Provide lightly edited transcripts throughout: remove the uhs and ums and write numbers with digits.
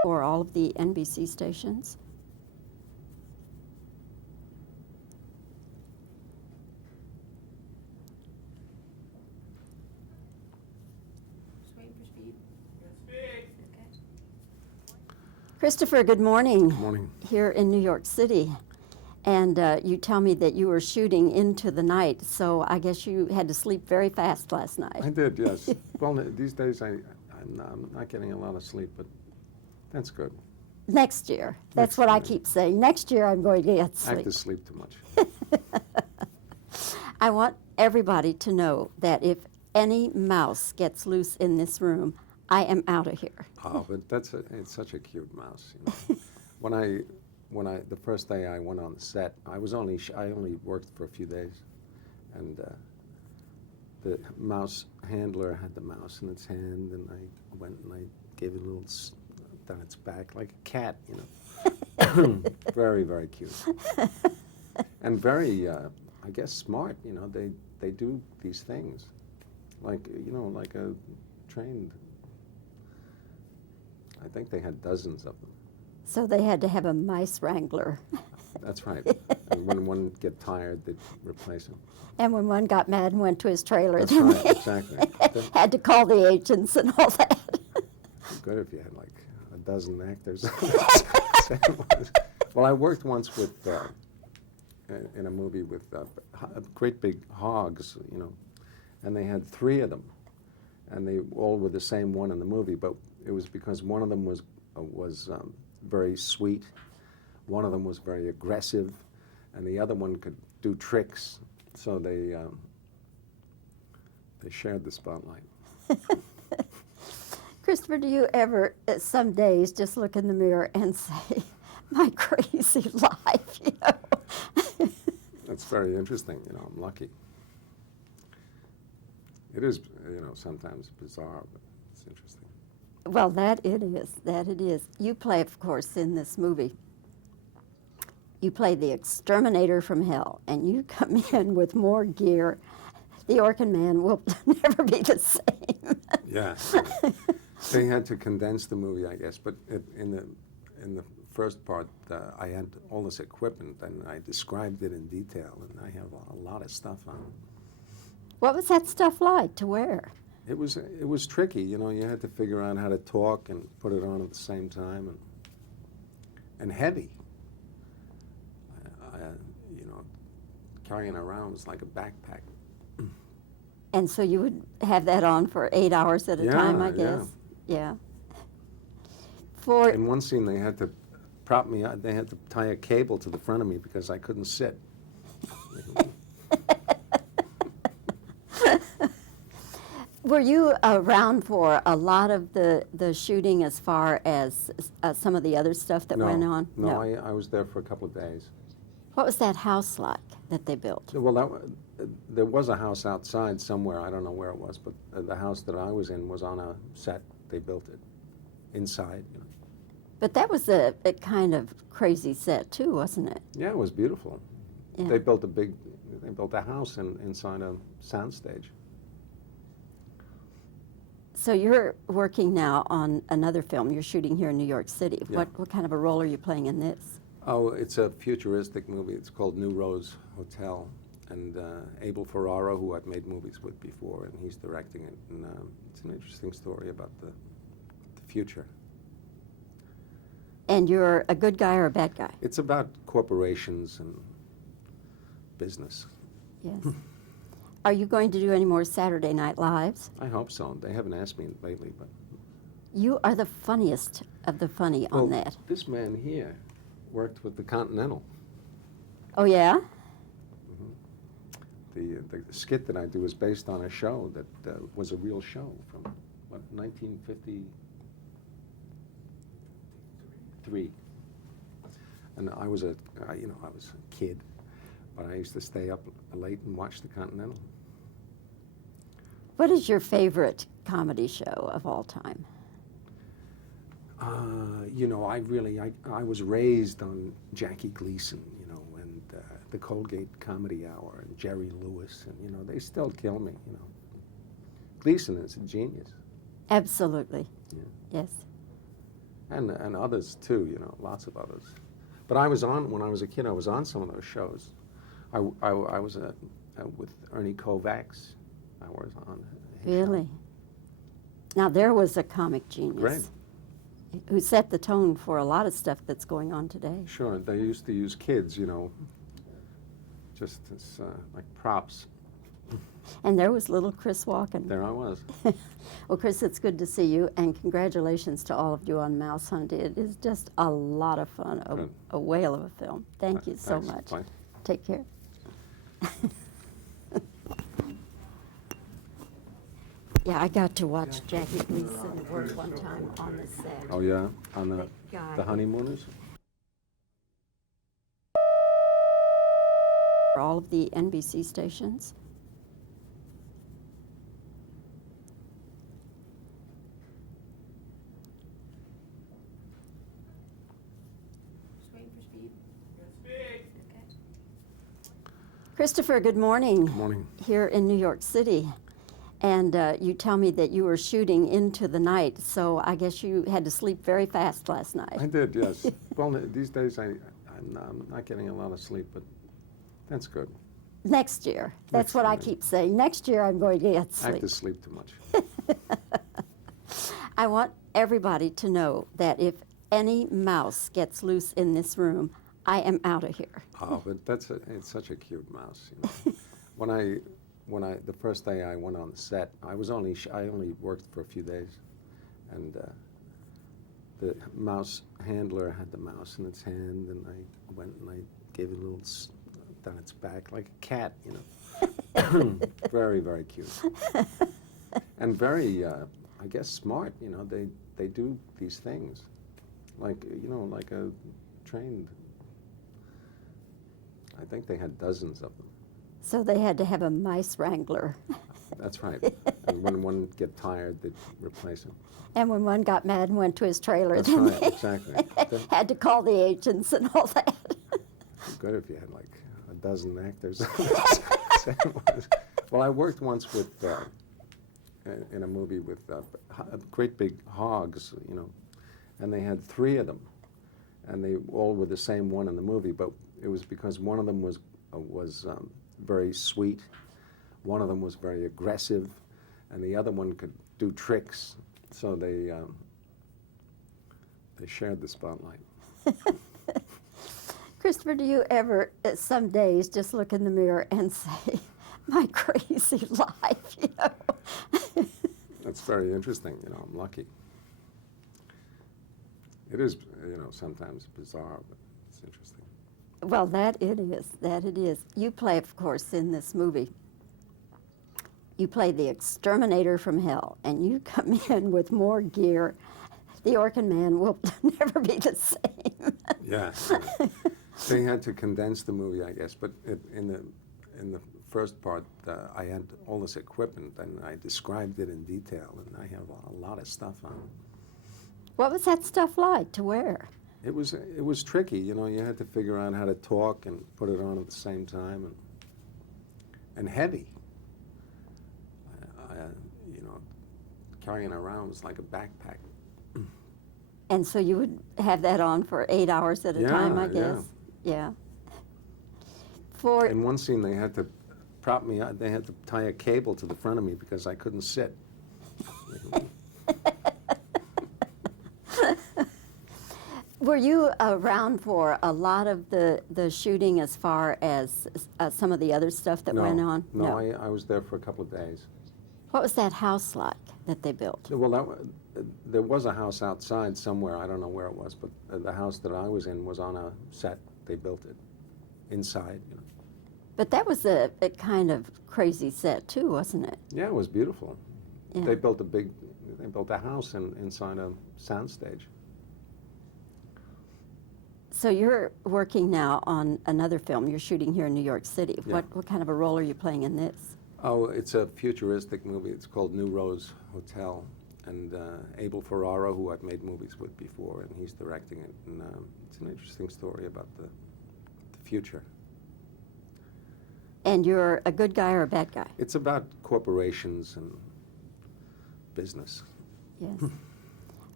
or all of the NBC stations. Just waiting for speed. Christopher, good morning. Good morning. Here in New York City. And you tell me that you were shooting into the night, so I guess you had to sleep very fast last night. I did, yes. Well, these days I'm not getting a lot of sleep, but that's good. Next year. That's Next what I year. keep saying. Next year I'm going to get I sleep. have to sleep too much. I want everybody to know that if any mouse gets loose in this room, I am out of here. Oh, but it's such a cute mouse. You know. The first day I went on the set, I only worked for a few days, and the mouse handler had the mouse in its hand, and I went and I gave it a little down its back like a cat, you know. Very, very cute, and very, I guess, smart. You know, they do these things, like like a trained. I think they had dozens of them. So they had to have a mice wrangler. That's right. And when one get tired, they'd replace him. And when one got mad and went to his trailer, That's then right, they exactly. had to call the agents and all that. Good if you had like a dozen actors. Well, I worked once with in a movie with great big hogs, you know, and they had 3 of them, and they all were the same one in the movie, but it was because one of them was very sweet, one of them was very aggressive, and the other one could do tricks. So they shared the spotlight. Christopher, do you ever, some days, just look in the mirror and say, my crazy life, you know? That's very interesting. You know, I'm lucky. It is, you know, sometimes bizarre, but it's interesting. Well, that it is. You play, of course, in this movie. You play the exterminator from hell, and you come in with more gear. The Orkin man will never be the same. Yeah. They had to condense the movie, I guess, but in the first part, I had all this equipment, and I described it in detail, and I have a lot of stuff on. What was that stuff like to wear? It was tricky, you know. You had to figure out how to talk and put it on at the same time, and heavy. You know, carrying it around was like a backpack. And so you would have that on for 8 hours at a time, I guess. Yeah. In one scene, they had to prop me up. They had to tie a cable to the front of me because I couldn't sit. Were you around for a lot of the shooting as far as some of the other stuff that went on? No, I was there for a couple of days. What was that house like that they built? Well, there was a house outside somewhere. I don't know where it was, but the house that I was in was on a set. They built it inside. You know. But that was a kind of crazy set too, wasn't it? Yeah, it was beautiful. Yeah. They built a house inside a soundstage. So you're working now on another film. You're shooting here in New York City. Yeah. What kind of a role are you playing in this? Oh, it's a futuristic movie. It's called New Rose Hotel, and Abel Ferraro, who I've made movies with before, and he's directing it. And it's an interesting story about the future. And you're a good guy or a bad guy? It's about corporations and business. Yes. Are you going to do any more Saturday Night Lives? I hope so. They haven't asked me lately, but... You are the funniest of the funny on that. This man here worked with the Continental. Oh, yeah? The skit that I do is based on a show that was a real show from, 1953. And I was a kid, but I used to stay up late and watch the Continental. What is your favorite comedy show of all time? I was raised on Jackie Gleason, and the Colgate Comedy Hour and Jerry Lewis, and, they still kill me, Gleason is a genius. Absolutely. Yeah. Yes. and others too, you know, lots of others. But I was on, when I was a kid, I was on some of those shows. I was with Ernie Kovacs. I was on his show. Really? Now, there was a comic genius. Great. Who set the tone for a lot of stuff that's going on today. Sure, they used to use kids, you know, just as like props. And there was little Chris Walken. There I was. Well, Chris, it's good to see you, and congratulations to all of you on Mousehunt. It is just a lot of fun, Good. a whale of a film. Thank you so Thanks. much. Bye. Take care. Yeah, I got to watch Jackie Gleason work one time on the set. Oh yeah, on the guy. Honeymooners? For all of the NBC stations. Just waiting for speed. Okay. Christopher, good morning. Good morning. Here in New York City. And you tell me that you were shooting into the night, so I guess you had to sleep very fast last night. I did, yes. Well, these days I'm not getting a lot of sleep, but that's good. Next year. That's Next what I year. keep saying. Next year I'm going to get I have sleep. to sleep too much. I want everybody to know that if any mouse gets loose in this room, I am out of here. Oh, but it's such a cute mouse. You know. The first day I went on the set, I only worked for a few days, and the mouse handler had the mouse in its hand, and I went and I gave it a little down its back like a cat, you know. Very, very cute, and very, I guess, smart. You know, they do these things, like like a trained. I think they had dozens of them. So they had to have a mice wrangler. That's right. And when one get tired, they'd replace him. And when one got mad and went to his trailer, That's then right, they exactly. had to call the agents and all that. Good if you had like a dozen actors. Well, I worked once with in a movie with great big hogs, you know, and they had 3 of them, and they all were the same one in the movie, but it was because one of them was very sweet, one of them was very aggressive, and the other one could do tricks. So they shared the spotlight. Christopher, do you ever, some days, just look in the mirror and say, my crazy life, you know? That's very interesting, you know, I'm lucky. It is, you know, sometimes bizarre, but it's interesting. Well, that it is. You play, of course, in this movie. You play the exterminator from hell, and you come in with more gear. The Orkin man will never be the same. Yeah. They had to condense the movie, I guess, but in the first part, I had all this equipment, and I described it in detail, and I have a lot of stuff on it. What was that stuff like to wear? It was tricky, you know. You had to figure out how to talk and put it on at the same time, and heavy. You know, carrying it around was like a backpack. And so you would have that on for 8 hours at a time, I guess. Yeah. For In one scene, they had to prop me up. They had to tie a cable to the front of me because I couldn't sit. Were you around for a lot of the shooting as far as some of the other stuff that went on? No, I was there for a couple of days. What was that house like that they built? Well, there was a house outside somewhere. I don't know where it was, but the house that I was in was on a set. They built it inside, you know. But that was a kind of crazy set too, wasn't it? Yeah, it was beautiful. Yeah. They built a house inside a soundstage. So you're working now on another film. You're shooting here in New York City. Yeah. What kind of a role are you playing in this? Oh, it's a futuristic movie. It's called New Rose Hotel, and Abel Ferrara, who I've made movies with before, and he's directing it. And it's an interesting story about the future. And you're a good guy or a bad guy? It's about corporations and business. Yes.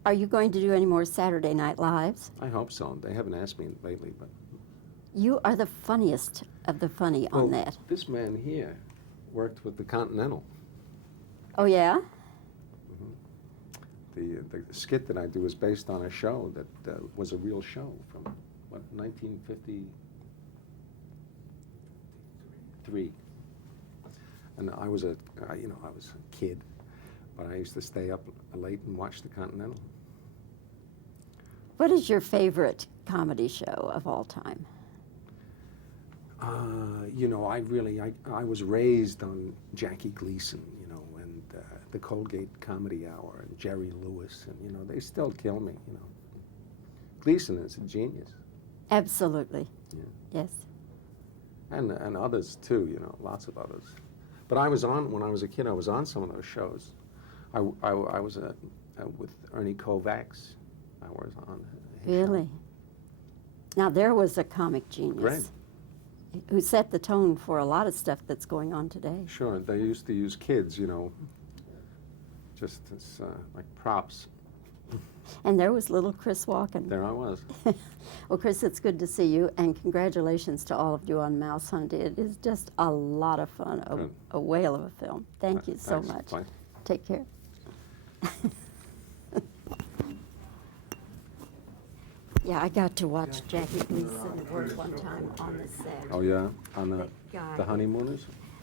Are you going to do any more Saturday Night Lives? I hope so. They haven't asked me lately, but You are the funniest of the funny on that. This man here worked with the Continental. Oh, yeah? The skit that I do is based on a show that was a real show from, what, 1953. And I was a kid, but I used to stay up late and watch the Continental. What is your favorite comedy show of all time? I was raised on Jackie Gleason, and the Colgate Comedy Hour and Jerry Lewis, and, they still kill me, Gleason is a genius. Absolutely. Yeah. Yes. And others too, lots of others. But when I was a kid, I was on some of those shows. I was with Ernie Kovacs. I was on his Really? show. Now, there was a comic genius. Great. Who set the tone for a lot of stuff that's going on today. Sure, they used to use kids, just as like props. And there was little Chris Walken. There I was. Well, Chris, it's good to see you, and congratulations to all of you on Mousehunt. It is just a lot of fun, Good. a whale of a film. Thank you so Thanks. much. Bye. Take care. Yeah, I got to watch Jackie Gleason work one time on the set. Oh yeah, on The guy. the Honeymooners.